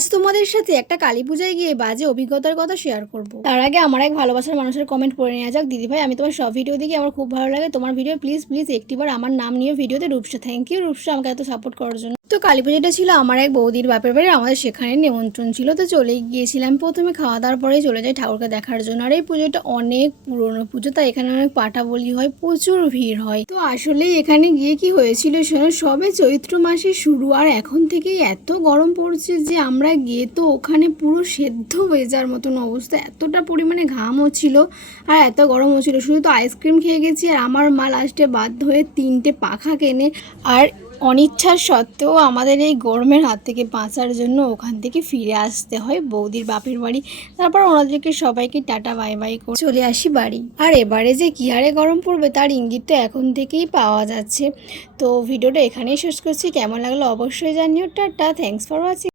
আজ তোমাদের সাথে একটা কালী পূজায় গিয়ে বাজে অভিজ্ঞতার কথা শেয়ার করব। তার আগে আমার এক ভালোবাসার মানুষের কমেন্ট পড়ে নেওয়া যাক। দিদিভাই, আমি তোমার সব ভিডিও দেখি, আমার খুব ভালো লাগে তোমার ভিডিও, প্লিজ প্লিজ একটিবার আমার নাম নিয়ে ভিডিওতে। রূপসা, থ্যাংক ইউ রূপসা আমাকে এত সাপোর্ট করার জন্য। তো কালী পুজোটা ছিল আমার এক বৌদির বাপের বাড়ি, আমাদের সেখানে নিমন্ত্রণ ছিল, তো চলেই গিয়েছিলাম। প্রথমে খাওয়া দাওয়ার পরেই চলে যাই ঠাকুরকে দেখার জন্য। আর এই পুজোটা অনেক পুরনো পুজো, তাই এখানে অনেক পাঠা বলি হয়, প্রচুর ভিড় হয়। তো আসলেই এখানে গিয়ে কি হয়েছিল শোনো, সবে চৈত্র মাসে শুরু, আর এখন থেকেই এত গরম পড়ছে যে আমরা গিয়ে তো ওখানে পুরো সেদ্ধ হয়ে যাওয়ার মতন অবস্থা। এতটা পরিমাণে ঘাম হচ্ছিল আর এত গরম হচ্ছিল, শুধু তো আইসক্রিম খেয়ে গেছি। আর আমার মা লাস্টে বাধ্য হয়ে 3টে পাখা কেনে, আর অনিচ্ছার সত্ত্বেও আমাদের এই গরমের হাত থেকে বাঁচার জন্য ওখান থেকে ফিরে আসতে হয় বৌদির বাপের বাড়ি। তারপর ওনাদেরকে সবাইকে টাটা বাই বাই করে চলে আসি বাড়ি। আর এবারে যে কী হারে গরম পড়বে তার ইঙ্গিত তো এখন থেকেই পাওয়া যাচ্ছে। তো ভিডিওটা এখানেই শেষ করছি, কেমন লাগলো অবশ্যই জানিও। Tata, thanks for watching.